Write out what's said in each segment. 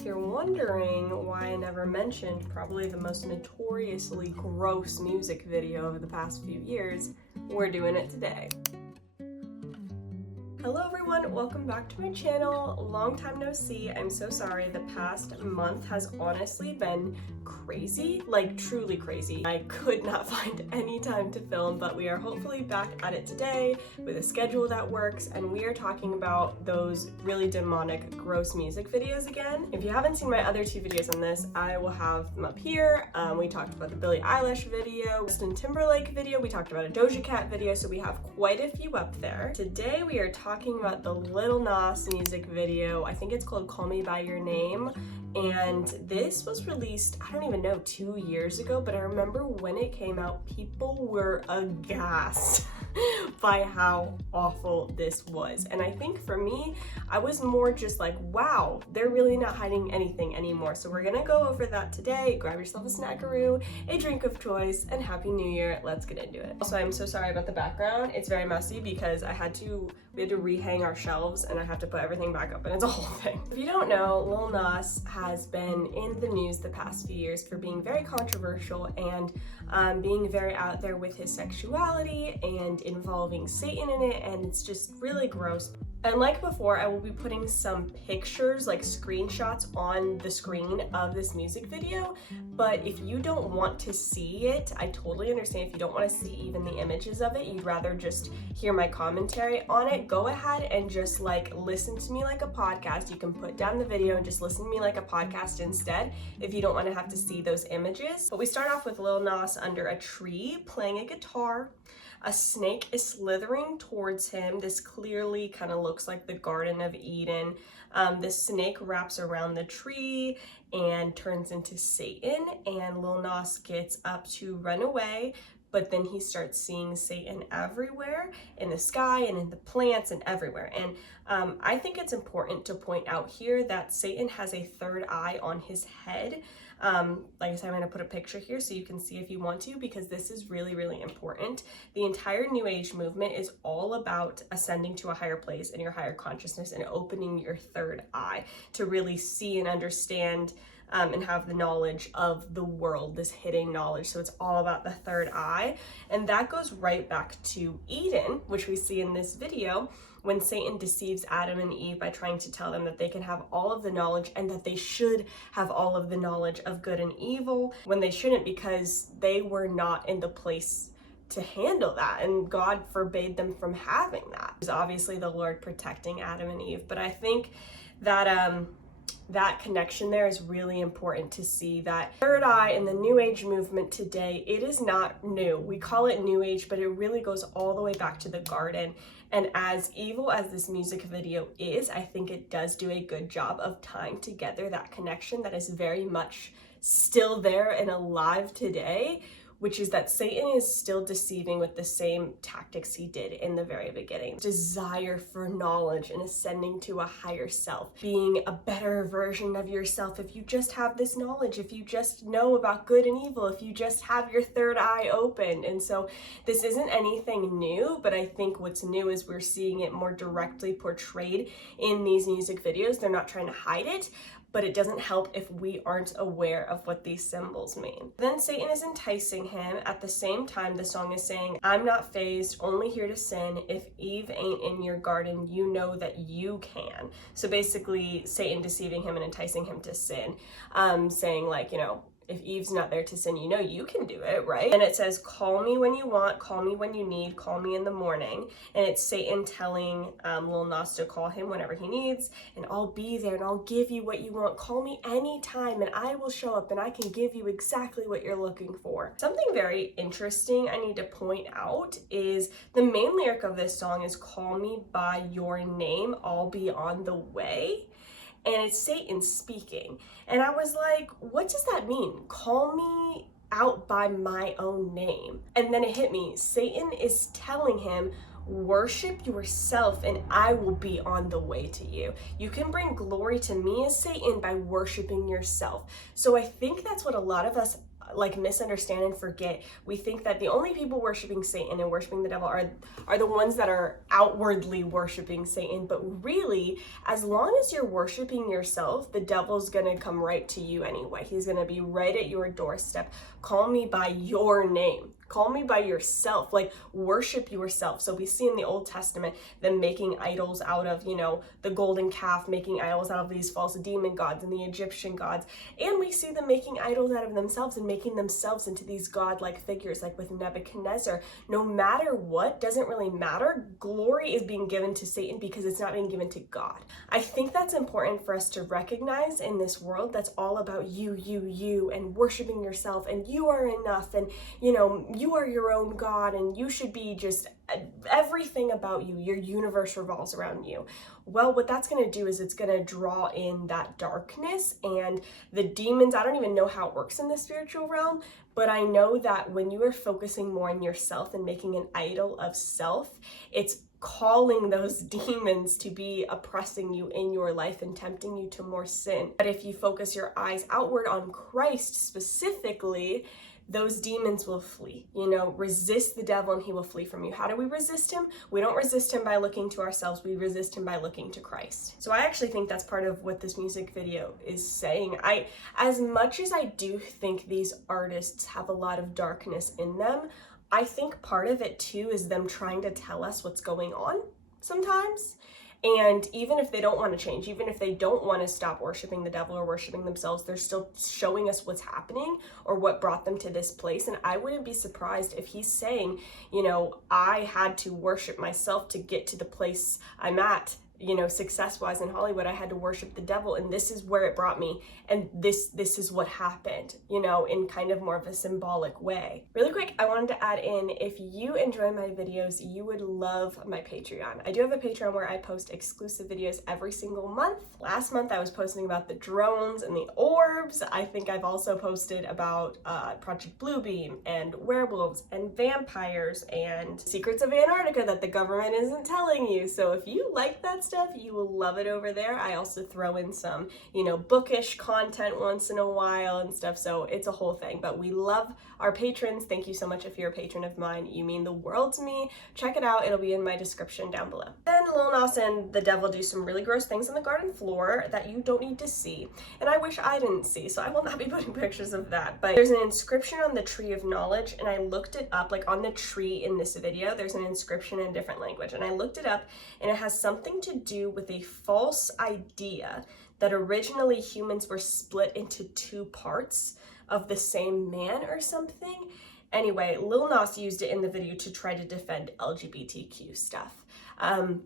If you're wondering why I never mentioned probably the most notoriously gross music video of the past few years, we're doing it today. Hello everyone, welcome back to my channel. Long time no see. I'm so sorry. The past month has honestly been crazy, like truly crazy. I could not find any time to film, but we are hopefully back at it today with a schedule that works, and we are talking about those really demonic, gross music videos again. If you haven't seen my other two videos on this, I will have them up here. We talked about the Billie Eilish video, Justin Timberlake video, we talked about a Doja Cat video, so we have quite a few up there. Today we are talking about the Lil Nas music video. I think it's called Call Me By Your Name, and this was released, I don't even know, 2 years ago, but I remember when it came out, people were aghast by how awful this was. And I think for me, I was more just like, wow, they're really not hiding anything anymore. So we're gonna go over that today. Grab yourself a snackaroo, a drink of choice, and Happy New Year. Let's get into it. Also, I'm so sorry about the background. It's very messy because we had to rehang our shelves and I have to put everything back up, and it's a whole thing. If you don't know, Lil Nas has been in the news the past few years for being very controversial and being very out there with his sexuality and involving Satan in it, and it's just really gross. And like before, I will be putting some pictures, like screenshots, on the screen of this music video, but if you don't want to see it, I totally understand. If you don't want to see even the images of it, you'd rather just hear my commentary on it, go ahead and just like listen to me like a podcast. You can put down the video and just listen to me like a podcast instead if you don't want to have to see those images. But we start off with Lil Nas under a tree playing a guitar. A snake is slithering towards him. This clearly kind of looks like the Garden of Eden. The snake wraps around the tree and turns into Satan, and Lil Nas gets up to run away, but then he starts seeing Satan everywhere, in the sky and in the plants and everywhere. And I think it's important to point out here that Satan has a third eye on his head. Like I said, I'm going to put a picture here so you can see if you want to, because this is really, really important. The entire New Age movement is all about ascending to a higher place in your higher consciousness and opening your third eye to really see and understand and have the knowledge of the world, this hidden knowledge. So it's all about the third eye. And that goes right back to Eden, which we see in this video, when Satan deceives Adam and Eve by trying to tell them that they can have all of the knowledge and that they should have all of the knowledge of good and evil, when they shouldn't, because they were not in the place to handle that, and God forbade them from having that. It was obviously the Lord protecting Adam and Eve, but I think that that connection there is really important to see. That third eye in the New Age movement today, it is not new. We call it New Age, but it really goes all the way back to the garden. And as evil as this music video is, I think it does do a good job of tying together that connection that is very much still there and alive today, which is that Satan is still deceiving with the same tactics he did in the very beginning. Desire for knowledge and ascending to a higher self, being a better version of yourself. If you just have this knowledge, if you just know about good and evil, if you just have your third eye open. And so this isn't anything new, but I think what's new is we're seeing it more directly portrayed in these music videos. They're not trying to hide it, but it doesn't help if we aren't aware of what these symbols mean. Then Satan is enticing him. At the same time, the song is saying, I'm not fazed, only here to sin. If Eve ain't in your garden, you know that you can. So basically, Satan deceiving him and enticing him to sin, saying like, you know, if Eve's not there to sin, you know you can do it, right? And it says, call me when you want, call me when you need, call me in the morning. And it's Satan telling Lil Nas to call him whenever he needs, and I'll be there and I'll give you what you want. Call me anytime and I will show up and I can give you exactly what you're looking for. Something very interesting I need to point out is the main lyric of this song is, call me by your name, I'll be on the way. And it's Satan speaking. And I was like, what does that mean? Call me out by my own name. And then it hit me. Satan is telling him, worship yourself and I will be on the way to you. You can bring glory to me as Satan by worshiping yourself. So I think that's what a lot of us like misunderstand and forget. We think that the only people worshiping Satan and worshiping the devil are the ones that are outwardly worshiping Satan. But really, as long as you're worshiping yourself, the devil's gonna come right to you anyway. He's gonna be right at your doorstep. Call me by your name. Call me by yourself, like worship yourself. So we see in the Old Testament them making idols out of, you know, the golden calf, making idols out of these false demon gods and the Egyptian gods. And we see them making idols out of themselves and making themselves into these godlike figures, like with Nebuchadnezzar. No matter what, doesn't really matter. Glory is being given to Satan because it's not being given to God. I think that's important for us to recognize in this world that's all about you, and worshiping yourself, and you are enough, and, you know, you are your own God, and you should be just everything about you. Your universe revolves around you. Well, what that's going to do is it's going to draw in that darkness and the demons. I don't even know how it works in the spiritual realm, but I know that when you are focusing more on yourself and making an idol of self, it's calling those demons to be oppressing you in your life and tempting you to more sin. But if you focus your eyes outward on Christ specifically, those demons will flee. You know, resist the devil and he will flee from you. How do we resist him? We don't resist him by looking to ourselves. We resist him by looking to Christ. So I actually think that's part of what this music video is saying. As much as I do think these artists have a lot of darkness in them, I think part of it too is them trying to tell us what's going on sometimes. And even if they don't want to change, even if they don't want to stop worshiping the devil or worshiping themselves, they're still showing us what's happening or what brought them to this place. And I wouldn't be surprised if he's saying, you know, I had to worship myself to get to the place I'm at. You know, success-wise in Hollywood, I had to worship the devil, and this is where it brought me, and this is what happened, you know, in kind of more of a symbolic way. Really quick, I wanted to add in, if you enjoy my videos, you would love my Patreon. I do have a Patreon where I post exclusive videos every single month. Last month, I was posting about the drones and the orbs. I think I've also posted about Project Bluebeam and werewolves and vampires and secrets of Antarctica that the government isn't telling you. So if you like that stuff, you will love it over there. I also throw in some, you know, bookish content once in a while and stuff, so it's a whole thing. But we love our patrons. Thank you so much if you're a patron of mine. You mean the world to me. Check it out. It'll be in my description down below. Then Lil Nas and the devil do some really gross things on the garden floor that you don't need to see, and I wish I didn't see, so I will not be putting pictures of that. But there's an inscription on the tree of knowledge, and I looked it up. Like on the tree in this video, there's an inscription in a different language, and I looked it up, and it has something to do with a false idea that originally humans were split into two parts of the same man or something. Anyway, Lil Nas used it in the video to try to defend LGBTQ stuff.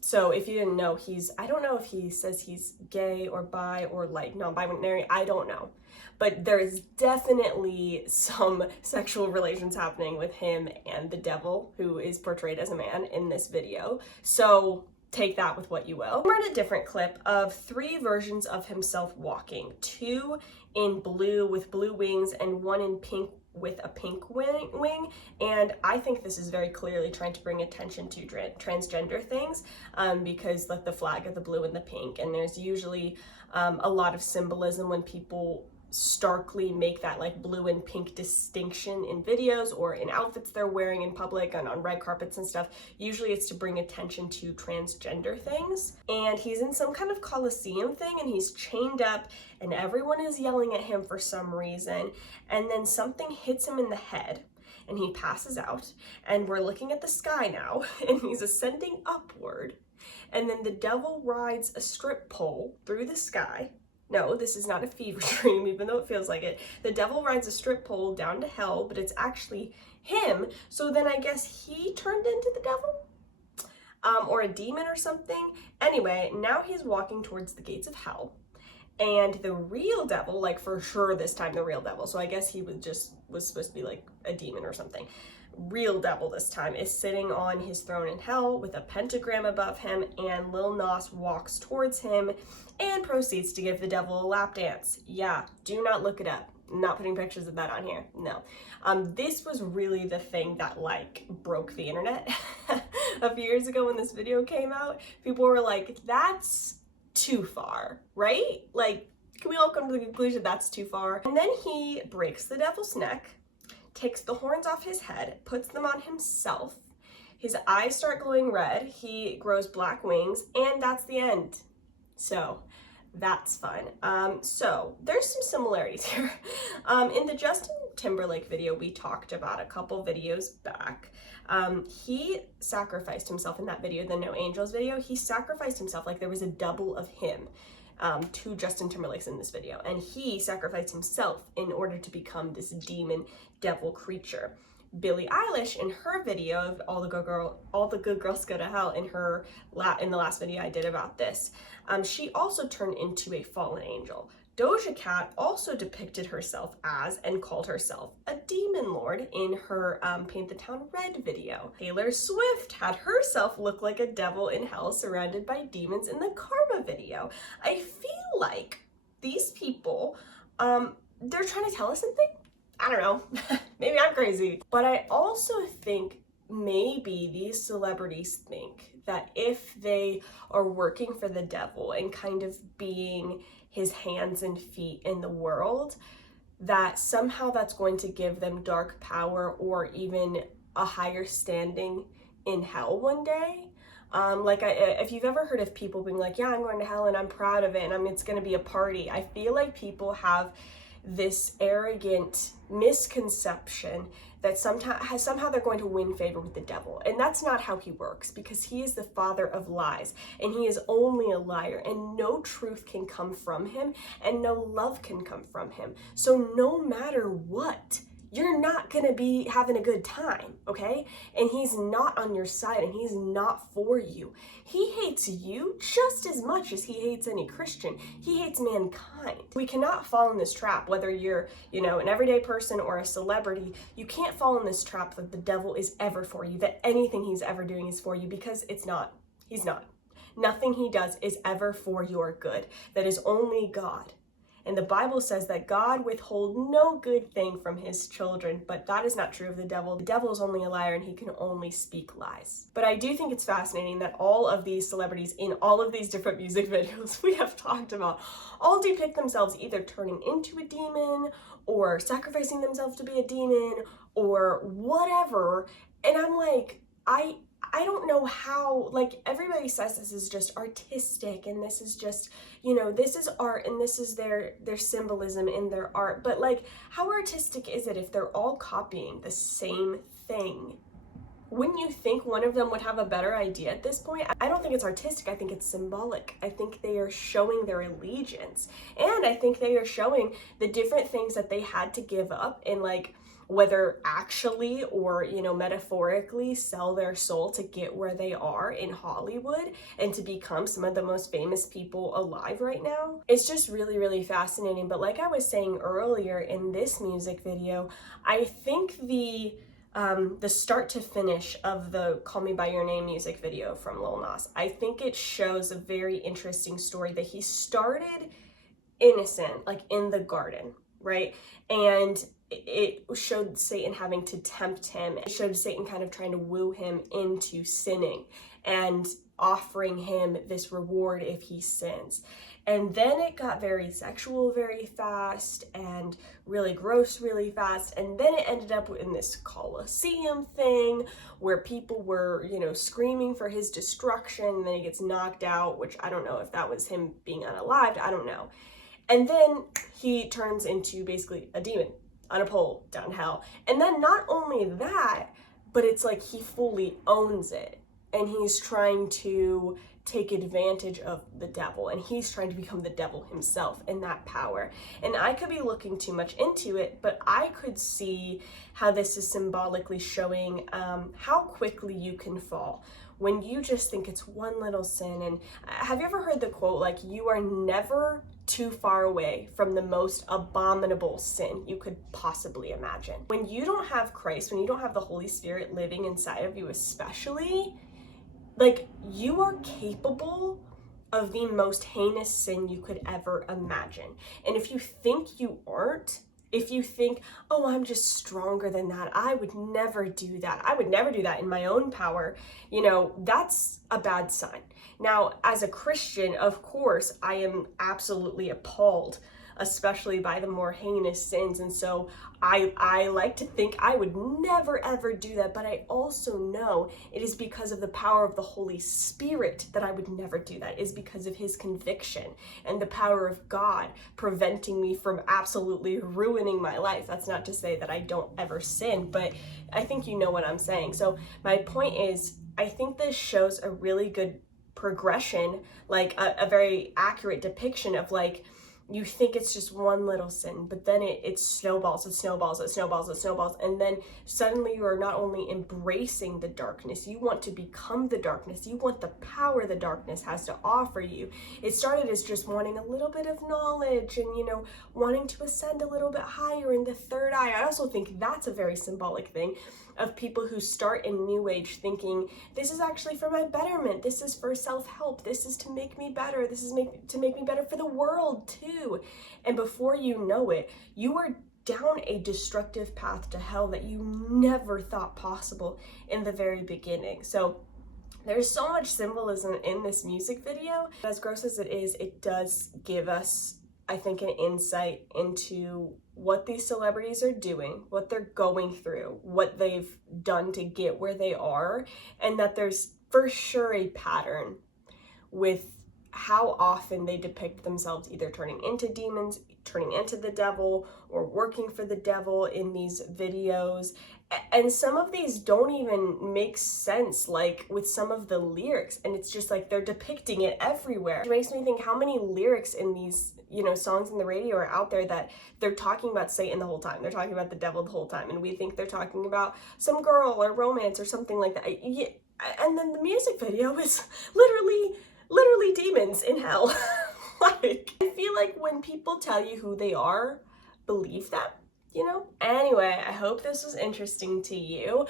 So if you didn't know, I don't know if he says he's gay or bi or like non-binary, I don't know. But there is definitely some sexual relations happening with him and the devil, who is portrayed as a man in this video. So take that with what you will. We're in a different clip of 3 versions of himself walking. 2 in blue with blue wings and 1 in pink with a pink wing. And I think this is very clearly trying to bring attention to transgender things, because like the flag of the blue and the pink. And there's usually a lot of symbolism when people starkly make that like blue and pink distinction in videos or in outfits they're wearing in public and on red carpets and stuff. Usually it's to bring attention to transgender things. And he's in some kind of coliseum thing, and he's chained up, and everyone is yelling at him for some reason, and then something hits him in the head and he passes out, and we're looking at the sky now, and he's ascending upward, and then the devil rides a strip pole through the sky. No, this is not a fever dream, even though it feels like it. The devil rides a strip pole down to hell, but it's actually him. So then I guess he turned into the devil? Or a demon or something. Anyway, now he's walking towards the gates of hell. And the real devil, like for sure this time the real devil, so I guess he was supposed to be like a demon or something. Real devil this time is sitting on his throne in hell with a pentagram above him, and Lil Nas walks towards him and proceeds to give the devil a lap dance. Yeah, do not look it up. I'm not putting pictures of that on here. No. This was really the thing that like broke the internet a few years ago when this video came out. People were like, that's too far, right? Like, Can we all come to the conclusion that's too far? And then he breaks the devil's neck, takes the horns off his head, puts them on himself. His eyes start glowing red, he grows black wings, and that's the end. So that's fun. So there's some similarities here. In the Justin Timberlake video we talked about a couple videos back, he sacrificed himself in that video, the No Angels video. He sacrificed himself, like there was a double of him to Justin Timberlake's in this video, and he sacrificed himself in order to become this demon devil creature. Billie Eilish in her video of all the good girls go to hell, in the last video I did about this, she also turned into a fallen angel. Doja Cat also depicted herself as and called herself a demon lord in her Paint the Town Red video. Taylor Swift had herself look like a devil in hell surrounded by demons in the Karma video. I feel like these people, they're trying to tell us something? I don't know, maybe I'm crazy. But I also think maybe these celebrities think that if they are working for the devil and kind of being his hands and feet in the world, that somehow that's going to give them dark power or even a higher standing in hell one day. If you've ever heard of people being like, yeah, I'm going to hell and I'm proud of it and it's going to be a party, I feel like people have this arrogant misconception that somehow they're going to win favor with the devil. And that's not how he works, because he is the father of lies and he is only a liar, and no truth can come from him and no love can come from him. So no matter what, you're not gonna be having a good time, okay? And he's not on your side and he's not for you. He hates you just as much as he hates any Christian. He hates mankind. We cannot fall in this trap, whether you're, an everyday person or a celebrity. You can't fall in this trap that the devil is ever for you, that anything he's ever doing is for you, because it's not. He's not. Nothing he does is ever for your good. That is only God. And the Bible says that God withhold no good thing from his children, but that is not true of the devil. The devil is only a liar and he can only speak lies. But I do think it's fascinating that all of these celebrities in all of these different music videos we have talked about all depict themselves either turning into a demon or sacrificing themselves to be a demon or whatever. And I'm like, I don't know how, like, everybody says this is just artistic and this is just, this is art and this is their symbolism in their art. But like, how artistic is it if they're all copying the same thing? Wouldn't you think one of them would have a better idea at this point? I don't think it's artistic. I think it's symbolic. I think they are showing their allegiance. And I think they are showing the different things that they had to give up, and like, whether actually or, metaphorically sell their soul to get where they are in Hollywood and to become some of the most famous people alive right now. It's just really, really fascinating. But like I was saying earlier in this music video, I think the start to finish of the Call Me By Your Name music video from Lil Nas, I think it shows a very interesting story that he started innocent, like in the garden, right? And it showed Satan having to tempt him. It showed Satan kind of trying to woo him into sinning and offering him this reward if he sins. And then it got very sexual very fast and really gross really fast. And then it ended up in this Colosseum thing where people were, screaming for his destruction. And then he gets knocked out, which I don't know if that was him being unalived. I don't know. And then he turns into basically a demon on a pole down hell. And then not only that, but it's like he fully owns it. And he's trying to take advantage of the devil. And he's trying to become the devil himself in that power. And I could be looking too much into it, but I could see how this is symbolically showing how quickly you can fall when you just think it's one little sin. And have you ever heard the quote, like, you are never too far away from the most abominable sin you could possibly imagine? When you don't have Christ, when you don't have the Holy Spirit living inside of you especially, like, you are capable of the most heinous sin you could ever imagine. And if you think you aren't, if you think, oh, I'm just stronger than that, I would never do that, I would never do that in my own power, you know, that's a bad sign. Now, as a Christian, of course, I am absolutely appalled, especially by the more heinous sins. And so I like to think I would never ever do that, but I also know it is because of the power of the Holy Spirit that I would never do that. It is because of his conviction and the power of God preventing me from absolutely ruining my life. That's not to say that I don't ever sin, but I think you know what I'm saying. So my point is, I think this shows a really good progression, like a very accurate depiction of, like, you think it's just one little sin, but then it snowballs, it snowballs, it snowballs, it snowballs. And then suddenly you are not only embracing the darkness, you want to become the darkness. You want the power the darkness has to offer you. It started as just wanting a little bit of knowledge and, you know, wanting to ascend a little bit higher in the third eye. I also think that's a very symbolic thing of people who start in New Age thinking, this is actually for my betterment, this is for self-help, this is to make me better, this is to make me better for the world too. And before you know it, you are down a destructive path to hell that you never thought possible in the very beginning. So there's so much symbolism in this music video. As gross as it is, it does give us, I think, an insight into what these celebrities are doing, what they're going through, what they've done to get where they are, and that there's for sure a pattern with how often they depict themselves either turning into demons, turning into the devil, or working for the devil in these videos. And some of these don't even make sense, like with some of the lyrics, and it's just like they're depicting it everywhere. It makes me think how many lyrics in these, you know, songs in the radio are out there that they're talking about Satan the whole time. They're talking about the devil the whole time, and we think they're talking about some girl or romance or something like that. And then the music video is literally demons in hell. Like, I feel like when people tell you who they are, believe them, you know? Anyway, I hope this was interesting to you.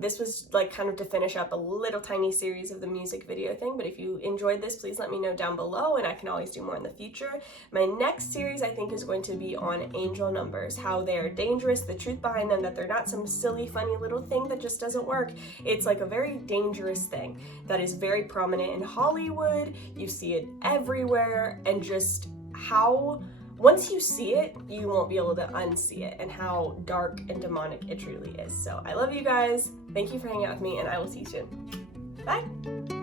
This was like kind of to finish up a little tiny series of the music video thing, but if you enjoyed this, please let me know down below, and I can always do more in the future. My next series, I think, is going to be on angel numbers, how they are dangerous, the truth behind them, that they're not some silly, funny little thing that just doesn't work. It's like a very dangerous thing that is very prominent in Hollywood. You see it everywhere, and just how once you see it, you won't be able to unsee it, and how dark and demonic it truly is. So I love you guys. Thank you for hanging out with me, and I will see you soon. Bye.